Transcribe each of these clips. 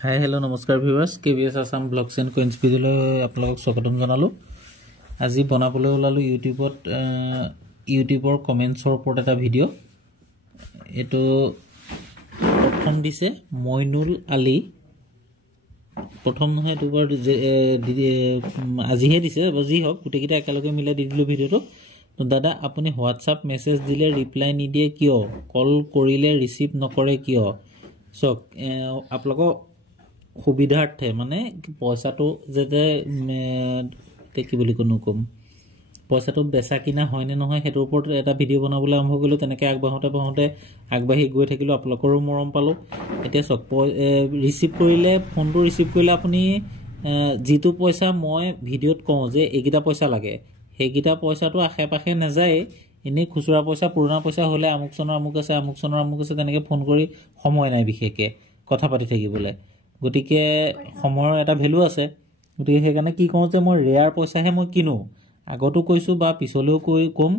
হাই hello' নমস্কাৰ viewers KBS Assam blogs and queens ভিডিঅ'লৈ আপোনালোকক স্বাগতম জনালোঁ। আজি বনাবলৈ ওলালোঁ ইউটিউবৰ কমেণ্টছৰ ওপৰত এটা ভিডিঅ'। এইটো প্ৰথম দিছে মইনুল আলী, প্ৰথম নহয় এইটো বাৰ আজিহে দিছে, যি হওক গোটেইকেইটা একেলগে মিলাই দি দিলোঁ ভিডিঅ'টো। তো দাদা আপুনি হোৱাটছআপ মেছেজ দিলে ৰিপ্লাই নিদিয়ে কিয়? কল কৰিলে ৰিচিভ নকৰে কিয়? চাওক, আপোনালোকক সুবিধাৰ্থে মানে পইচাটো যাতে কি বুলি ক'ম, পইচাটো বেচা কিনা হয়নে নহয় সেইটোৰ ওপৰত এটা ভিডিঅ' বনাবলৈ আৰম্ভ কৰিলোঁ। তেনেকৈ আগবাঢ়ি গৈ থাকিলোঁ, আপোনালোকৰো মৰম পালোঁ। এতিয়া চাওক, ফোনটো ৰিচিভ কৰিলে আপুনি যিটো পইচা মই ভিডিঅ'ত কওঁ যে এইকেইটা পইচা লাগে, সেইকেইটা পইচাটো আশে পাশে নাযায়। এনেই খুচুৰা পইচা, পুৰণা পইচা হ'লে আমুক চনৰ আমুক আছে তেনেকৈ ফোন কৰি সময় নাই বিশেষকৈ কথা পাতি থাকিবলৈ। গতিকে সময়ৰ এটা ভেলু আছে। গতিকে সেইকাৰণে কি কওঁ যে মই ৰেয়াৰ পইচাহে মই কিনো। আগতো কৈছোঁ বা পিছলৈও ক'ম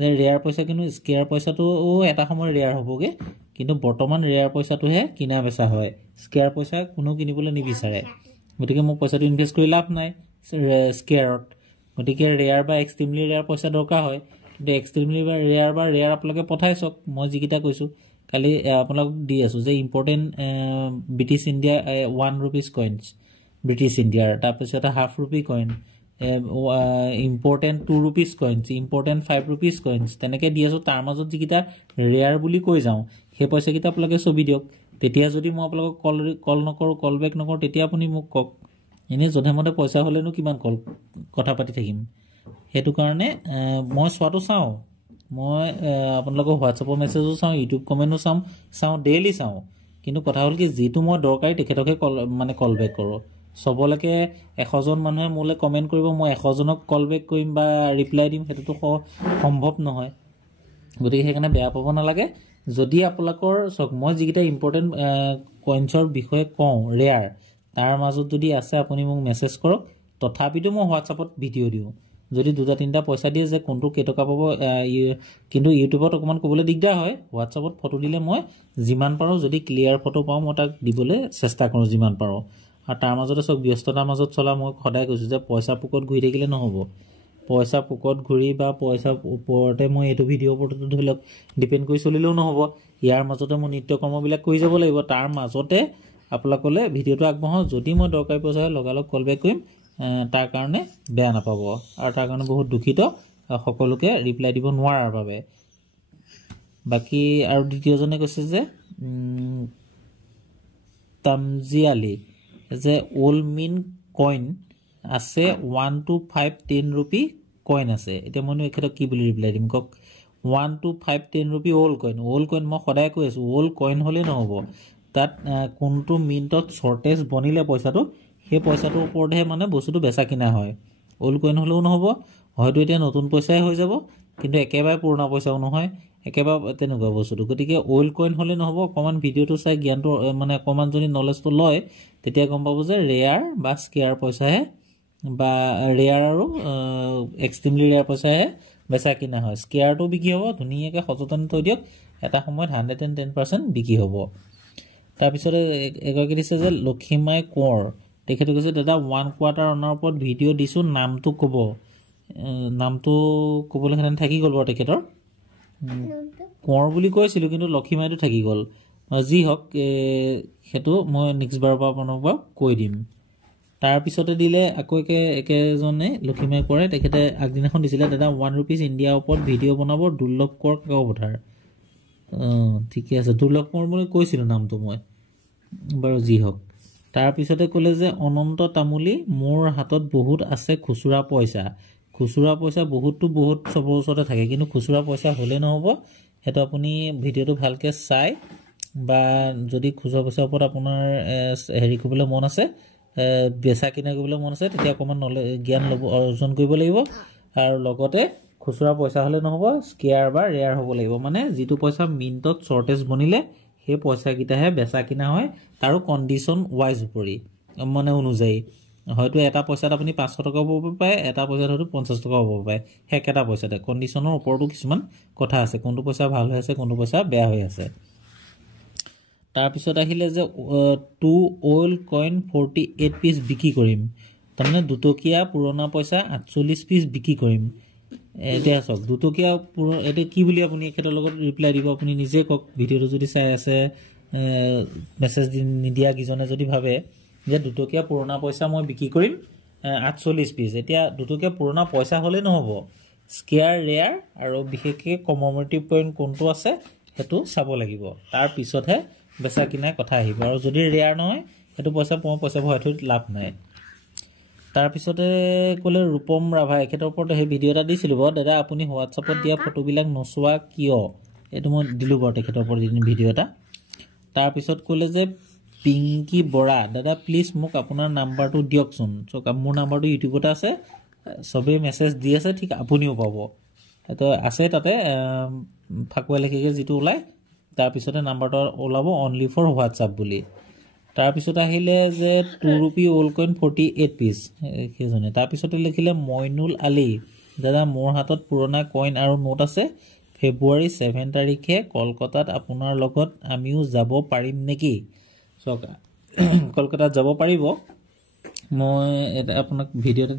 যে ৰেয়াৰ পইচা কিনো। স্কেয়াৰ পইচাটো এটা সময় ৰেয়াৰ হ'বগৈ, কিন্তু বৰ্তমান ৰেয়াৰ পইচাটোহে কিনা বেচা হয়। স্কেয়াৰ পইচা কোনেও কিনিবলৈ নিবিচাৰে। গতিকে মোক পইচাটো ইনভেষ্ট কৰি লাভ নাই স্কেয়াৰত। গতিকে ৰেয়াৰ বা এক্সট্ৰিমলি ৰেয়াৰ পইচা দৰকাৰ হয়। কিন্তু এক্সট্ৰিমলি ৰেয়াৰ আপোনালোকে পঠাই চাওক। মই যিকেইটা কৈছোঁ কালি আপোনালোকক দি আছোঁ যে important British India 1 rupees coins, British ইণ্ডিয়াৰ। তাৰপিছতে half rupee coin, important 2 rupees coins, important 5 rupees coins, তেনেকৈ দি আছোঁ। তাৰ মাজত যিকেইটা ৰেয়াৰ বুলি কৈ যাওঁ সেই পইচাকেইটা আপোনালোকে ছবি দিয়ক। তেতিয়া যদি মই আপোনালোকক কল বেক নকৰোঁ তেতিয়া আপুনি মোক কওক। এনেই যধে মধে পইচা হ'লেনো কিমান কথা পাতি থাকিম। সেইটো কাৰণে মই চোৱাটো চাওঁ। মই আপোনালোকৰ হোৱাটছআপৰ মেছেজো চাওঁ, ইউটিউব কমেণ্টো চাওঁ, ডেইলি চাওঁ। কিন্তু কথা হ'ল কি, যিটো মই দৰকাৰী তেখেতকহে কল বেক কৰোঁ। চবলৈকে 100জন মানুহে মোলৈ কমেণ্ট কৰিব, মই 100জনক কল বেক কৰিম বা ৰিপ্লাই দিম, সেইটোতো সম্ভৱ নহয়। গতিকে সেইকাৰণে বেয়া পাব নালাগে। যদি আপোনালোকৰ চাওক, মই যিকেইটা ইম্পৰ্টেণ্ট কইনছৰ বিষয়ে কওঁ ৰেয়াৰ, তাৰ মাজত যদি আছে আপুনি মোক মেছেজ কৰক। তথাপিতো মই হোৱাটছআপত ভিডিঅ' দিওঁ। যদি 2-3টা পইচা দিয়ে যে কোনটো কেইটকা পাব, কিন্তু ইউটিউবত অকণমান ক'বলৈ দিগদাৰ হয়। হোৱাটছআপত ফটো দিলে মই যিমান পাৰোঁ, যদি ক্লিয়াৰ ফটো পাওঁ মই তাক দিবলৈ চেষ্টা কৰোঁ যিমান পাৰোঁ। আৰু তাৰ মাজতে চাওক, ব্যস্ততাৰ মাজত চলা মই সদায় কৈছোঁ যে পইচা পোকত ঘূৰি থাকিলে নহ'ব। পইচা পোকত ঘূৰি বা পইচাৰ ওপৰতে মই এইটো ভিডিঅ'ৰ ওপৰতো ধৰি লওক ডিপেণ্ড কৰি চলিলেও নহ'ব। ইয়াৰ মাজতে মই নিত্যকৰ্মবিলাক কৰি যাব লাগিব। তাৰ মাজতে আপোনালোকলৈ ভিডিঅ'টো আগবঢ়াওঁ। যদি মই দৰকাৰী পইচা হয় লগালগ কল বেক কৰিম, তাৰ কাৰণে বেয়া নাপাব। আৰু তাৰ কাৰণে বহুত দুখিত সকলোকে ৰিপ্লাই দিব নোৱাৰাৰ বাবে। বাকী আৰু দ্বিতীয়জনে কৈছে যে তামজি আলী যে অল্ড মিন কইন আছে 1 to 5 10 rupee কইন আছে। এতিয়া মইনো এখেতক কি বুলি ৰিপ্লাই দিম কওক? 1 to 5 10 rupee অল্ড কইন মই সদায় কৈ আছোঁ, অল্ড কইন হ'লেই নহ'ব। তাত কোনটো মিনিটত শ্বৰ্টেজ বনিলে পইচাটো, সেই পইচাটোৰ ওপৰতহে মানে বস্তুটো বেচা কিনা হয়। অল্ড কইন হ'লেও নহ'ব, হয়তো এতিয়া নতুন পইচাই হৈ যাব, কিন্তু একেবাৰে পুৰণা পইচাও নহয়, একেবাৰে তেনেকুৱা বস্তুটো। গতিকে অল্ড কইন হ'লে নহ'ব। অকণমান ভিডিঅ'টো চাই জ্ঞানটো মানে অকণমান যদি নলেজটো লয়, তেতিয়া গম পাব যে ৰেয়াৰ বা স্কেয়াৰ পইচাহে বা ৰেয়াৰ আৰু এক্সট্ৰিমলি ৰেয়াৰ পইচাহে বেচা কিনা হয়। স্কেয়াৰটো বিক্ৰী হ'ব, ধুনীয়াকৈ সযতনে থৈ দিয়ক, এটা সময়ত 110% বিক্ৰী হ'ব। তাৰপিছতে এগৰাকী দিছে যে লক্ষীমাই কোঁৱৰ, তেখেতে কৈছে দাদা 1 quarter অনাৰ ওপৰত ভিডিঅ' দিছোঁ, নামটো ক'ব। নামটো ক'বলৈ হেঁতেন থাকি গ'ল বাৰু তেখেতৰ। কোঁৱৰ বুলি কৈছিলোঁ, কিন্তু লক্ষীমাইটো থাকি গ'ল। যি হওক, সেইটো মই নেক্সট বাৰৰ পৰা আপোনালোকক কৈ দিম। তাৰপিছতে দিলে আকৌ একেজনে লক্ষীমাই কোঁৱৰে, তেখেতে আগদিনাখন দিছিলে দাদা 1 rupees ইণ্ডিয়াৰ ওপৰত ভিডিঅ' বনাব, দুৰ্লভ কোঁৱৰ কাকপথাৰ। ঠিকে আছে, দুৰ্লভ কোঁৱৰ বুলি কৈছিলোঁ নামটো মই বাৰু। যি হওক, তাৰপিছতে ক'লে যে অনন্ত তামুলী মোৰ হাতত বহুত আছে খুচুৰা পইচা। খুচুৰা পইচা বহুত চবৰ ওচৰতে থাকে, কিন্তু খুচুৰা পইচা হ'লে নহ'ব। সেইটো আপুনি ভিডিঅ'টো ভালকৈ চাই, বা যদি খুচুৰা পইচাৰ ওপৰত আপোনাৰ হেৰি কৰিবলৈ মন আছে, বেচা কিনা কৰিবলৈ মন আছে, তেতিয়া অকণমান জ্ঞান অৰ্জন কৰিব লাগিব। আৰু লগতে খুচুৰা পইচা হ'লে নহ'ব, স্কেয়াৰ বা ৰেয়াৰ হ'ব লাগিব। মানে যিটো পইচা মিনিটত শ্বৰ্টেজ বনিলে সেই পইচাকেইটাহে বেচা কিনা হয়, তাৰো কণ্ডিশ্যন ৱাইজ মানে অনুযায়ী। হয়তো এটা পইচাত আপুনি 500 টকাও পাব পাৰে, এটা পইচাত হয়তো 50 টকাও পাব পাৰে। সেই একেটা পইচাতে কণ্ডিশ্যনৰ ওপৰতো কিছুমান কথা আছে, কোনটো পইচা ভাল হৈ আছে, কোনটো পইচা বেয়া হৈ আছে। তাৰপিছত আহিলে যে 2 অইল কইন 48 পিচ বিক্ৰী কৰিম তাৰমানে দুটকীয়া পুৰণা পইচা 48 পিচ বিক্ৰী কৰিম এতিয়া চাওক দুটকীয়া এটা কি বুলি আপুনি একেটাৰ লগত ৰিপ্লাই দিব আপুনি নিজে কক ভিডিওটো যদি চাই আছে মেছেজ নিদিয়া কিজনে যদি ভাবে যে দুটকীয়া পুৰণা পইচা মই বিক্ৰী কৰিম 48 পিচ এতিয়া দুটকীয়া পুৰণা পইচা হলে নহব স্কেয়াৰ ৰেয়াৰ আৰু বিশেষকৈ কমমেটিভ পইণ্ট কোনটো আছে হেতু চাব লাগিব তাৰ পিছতহে বেচা কিনা কথা আহিব আৰু যদি ৰেয়াৰ নহয় হেতু পইচা ভৰাই থৈ লাভ নাই তাৰ পিছতে কলে ৰূপম ৰাভা একেটাৰ ওপৰত হে ভিডিও এটা দিছিল দাদা আপুনি হোৱাটছআপত দিয়া ফটোবিলাক নচোৱা কিয় এটো মই দিলু বৰ তেখেতৰ ওপৰত ভিডিও এটা তাৰ পিছত কলে যে পিংকি বৰা দাদা প্লিজ মোক আপোনাৰ নাম্বাৰটো দিয়কচোন চক মোৰ নাম্বাৰটো ইউটিউবত আছে সবে মেছেজ দি আছে ঠিক আপুনিও পাব তো আছে তাতে ফাকুৱা লেখিকে যেটো ওলাই তাৰ পিছতে নাম্বাৰটো ওলাব অনলি ফৰ হোৱাটছআপ বুলি তাৰ পিছত আহিলে যে 2 रुपी অল কইন 48 পিচ কেজনে তাৰ পিছতে লিখিলে মইনুল আলী দাদা মোৰ হাতত পুৰণা কইন আৰু নোট আছে ফেব্ৰুৱাৰী 7 তাৰিখে কলকাতাত আপোনাৰ লগত আমিও যাব পাৰিম নেকি চক কলকাতাত যাব পাৰিব মই এটা আপোনাক ভিডিওতে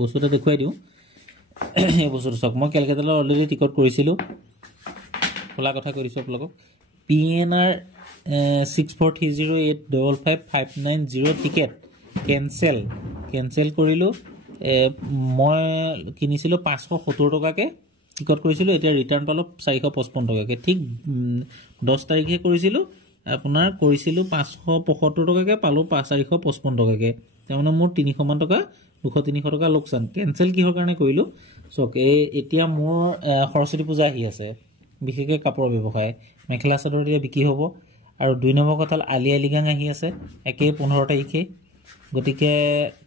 বস্তুটা দেখুৱাই দিও এই বস্তুটো চক মই কলকাতালৈ অলৰেডি টিকট কৰিছিলো খোলা কথা কৰিছো আপোনালোকক PNR 6430855590 টিকেট কেনসেল কৰিলো মই কিনিছিলো 570 টকাকে টিকট কৰিছিলো এতিয়া ৰিটাৰ্ণ পালো 455 টকাকে ঠিক 10 তাৰিখে কৰিছিলো আপোনাৰ কৰিছিলো 575 টকাকে পালো 455 টকাকে তাৰমানে মোৰ 300 মান টকা 200-300 টকা লোকসান কেনসেল কিহৰ কাৰণে কৰিলো চক এতিয়া মোৰ সৰস্বতী পূজা আহি আছে বিশেষকৈ কাপোৰৰ ব্যৱসায় মেখেলা চাদৰ দিয়া বিক্ৰী হ'ব আৰু 2 নম্বৰ কথা আলি আলিগাং আহি আছে একে 15 তাৰিখে গতিকে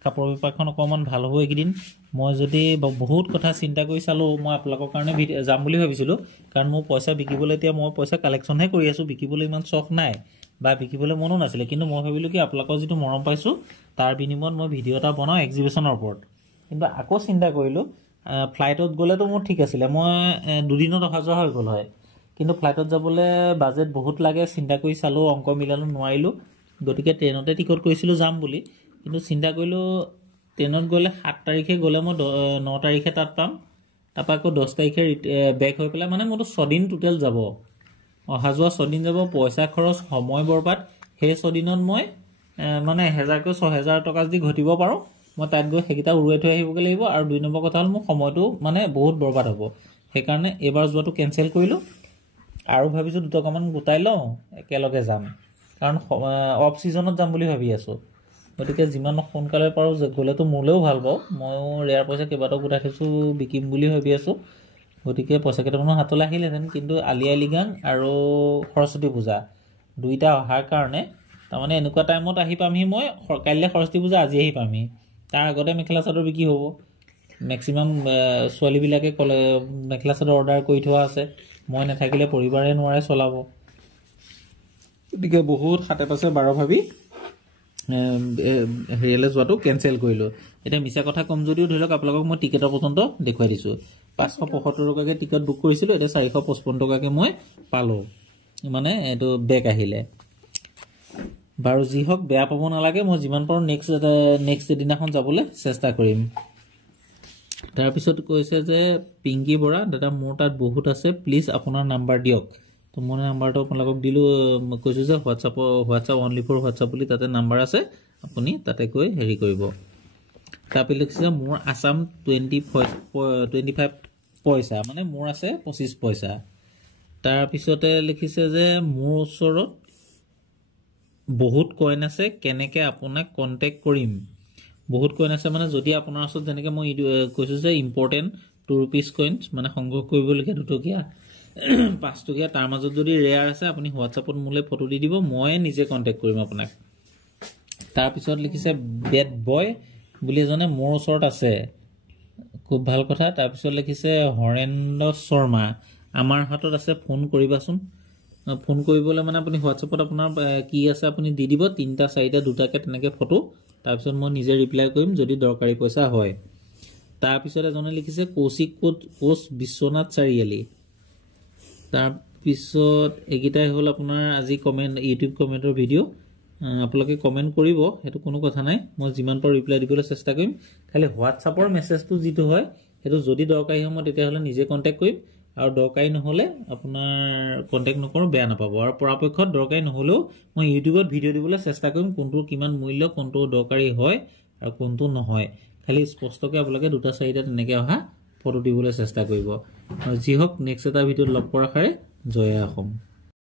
কাপোৰ বেপাৰখন অকমান ভাল হ'ব এইদিন মই যদি বহুত কথা চিন্তা কৰি চালো মই আপোনালোকৰ কাৰণে যাম বুলি ভাবিছিলো কাৰণ মোৰ পইচা বিকিবলৈ এতিয়া মই পইচা কালেকচন হে কৰি আছো বিকিবলৈ ইমান চখ নাই বা বিকিবলৈ মনো নাছিলে কিন্তু মই ভাবিলো কি আপোনালোকৰ যেটো মৰম পাইছো তাৰ বিনিময়ত মই ভিডিও এটা বনাও এক্সিবিশনৰ ওপৰত কিন্তু আকৌ চিন্তা কৰিলো ফ্লাইটত গলে তো মোৰ ঠিক আছিল মই দুদিনত অহা যোৱা হৈ গল হয় কিন্তু ফ্লাইটত যাবলৈ বাজেট বহুত লাগে চিন্তা কৰি চালো অংক মিলালো নোৱাৰিলো গতিকে ট্ৰেইনতে টিকট কৰিছিলো যাম বুলি কিন্তু চিন্তা কৰিলো ট্ৰেইনত গলে 7 তাৰিখে গলে মই 9 তাৰিখে তাত পাম তাপা আকৌ 10 তাৰিখে বেক হৈ পেলাই মানে মোটো 6 দিন টোটাল যাব অহা যোৱা 6 দিন যাব পইচা খৰচ সময় বৰবাদ হে 6 দিনত মই মানে 1000 কৈ 6000 টকা যদি ঘটিব পাৰো মই তাত গৈ হেকিটা উৰুৱাই থৈ আহিবগে লাগিব আৰু 2 নম্বৰ কথা হল মোৰ সময়টো মানে বহুত বৰবাদ হ'ব সেই কাৰণে এবাৰ যোৱাটো কেনসেল কৰিলো আৰু ভাবিছো দুটকামান গুটাই লও একেলগে যাম কাৰণ অফ সিজনত যাম বুলি ভাবি আছো গতিকে যিমান সোনকালে পাৰো গলে তো মোলেও ভাল পাও মই ৰেয়াৰ পইচা কেবাটো গুটাই থৈছো বিকিম বুলি ভাবি আছো গতিকে পইচা কেইটামান হাতলৈ আহিলেন কিন্তু আলি আলিগাং আৰু সৰস্বতী পূজা দুইটা অহাৰ কাৰণে তাৰমানে এনেকুৱা টাইমত আহি পামহি মই কাইলে সৰস্বতী পূজা আজি আহি পামহি তাৰ আগতে মেখেলা চাদৰ বিকি হ'ব ম্যাক্সিমাম সোৱালি বিলাকে কলে মেখেলা চাদৰ অৰ্ডাৰ কৰি থোৱা আছে মই নাথাকিলে পৰিবাৰে নোৱাৰে চলাব গতিকে বহুত হাতে পাছে 12 ভাবি হেৰিলে যোৱাটো কেনসেল কৰিলো এটা মিছা কথা কম যদিও ধৰিলক আপোনালোকক মই টিকেটৰ পৰ্যন্ত দেখুৱাই দিছো 575 টকাকে টিকট বুক কৰিছিলো এটা 455 টকাকে মই পালো মানে এটো বেক আহিলে বাৰু যি হক বেয়া পাব নালাগে মই যিমান পাৰো নেক্সট দিনাখন যাবলৈ চেষ্টা কৰিম তাৰ পিছত কৈছে যে পিংকি বৰা দাদা মোৰ তাত বহুত আছে প্লিজ আপোনাৰ নাম্বাৰ দিয়ক তো মোৰ নাম্বাৰটো আপোনালোকক দিলো কৈছো যে হোৱাটছআপ অনলি ফৰ হোৱাটছআপ বুলি তাতে নাম্বাৰ আছে আপুনি তাতে গৈ হেৰি কৰিব তাপি লিখিছে মোৰ আসাম 25 পইচা মানে মোৰ আছে 25 পইচা তাৰ পিছতে লিখিছে যে মোৰ ওচৰত বহুত কইন আছে কেনেকে আপোনাক কন্টাক্ট কৰিম বহুত কইন আছে মানে যদি আপোনাৰ ওচৰত যেনেকে মই কৈছো যে ইম্পৰ্টেন্ট 2 रुपीस কইনছ মানে সংগ্ৰহ কৰিবলগীয়া দুটকীয়া 5 টকীয়া তাৰ মাজত যদি ৰেয়াৰ আছে আপুনি হোৱাটছআপত মোলে ফটো দি দিব মই নিজে কন্টাক্ট কৰিম আপোনাক তাৰ পিছত লিখিছে বেড বয় বুলি জনে মোৰ ওচৰত আছে খুব ভাল কথা তাৰ পিছত লিখিছে হৰেন্দ্ৰ শৰ্মা আমাৰ হাতত আছে ফোন কৰিবাচোন ফোন কৰিবলৈ মানে আপুনি হোৱাটছআপত আপোনাৰ কি আছে আপুনি দি দিব 3টা 4টা দুটাকে তেনেকে ফটো তাৰ পিছত মই নিজে ৰিপ্লাই কৰিম যদি দৰকাৰী পইচা হয় তাৰ পিছত এজনে লিখিছে কৌশিক কোচ বিশ্বনাথ চাৰিআলি তাৰ পিছত এগিটাই হল আপোনাৰ আজি কমেন্ট ইউটিউব কমেন্টৰ ভিডিও আপোনালোকে কমেন্ট কৰিব হেতু কোনো কথা নাই মই যিমান পাৰ ৰিপ্লাই দিবলৈ চেষ্টা কৰিম খালি হোৱাটছআপৰ মেছেজটো যেটো হয় হেতু যদি দৰকাৰী হয় মই তেতিয়া হলে নিজে কন্টাক্ট কৰিম আৰু দৰকাৰী নহলে আপোনাৰ কন্টাক্ট নকৰো বেয়া নাপাব আৰু পৰাপক্ষত দৰকাৰী নহলেও মই ইউটিউবত ভিডিও দিবলৈ চেষ্টা কৰিম কোনটো কিমান মূল্য কোনটো দৰকাৰী হয় আৰু কোনটো নহয় খালি স্পষ্টকৈ আপোনালোকে দুটা চাৰিটা তেনেকৈ অহা ফটো দিবলৈ চেষ্টা কৰিব আৰু যি হওক নেক্সট এটা ভিডিওত লগ কৰাৰ খাৰে জয় অসম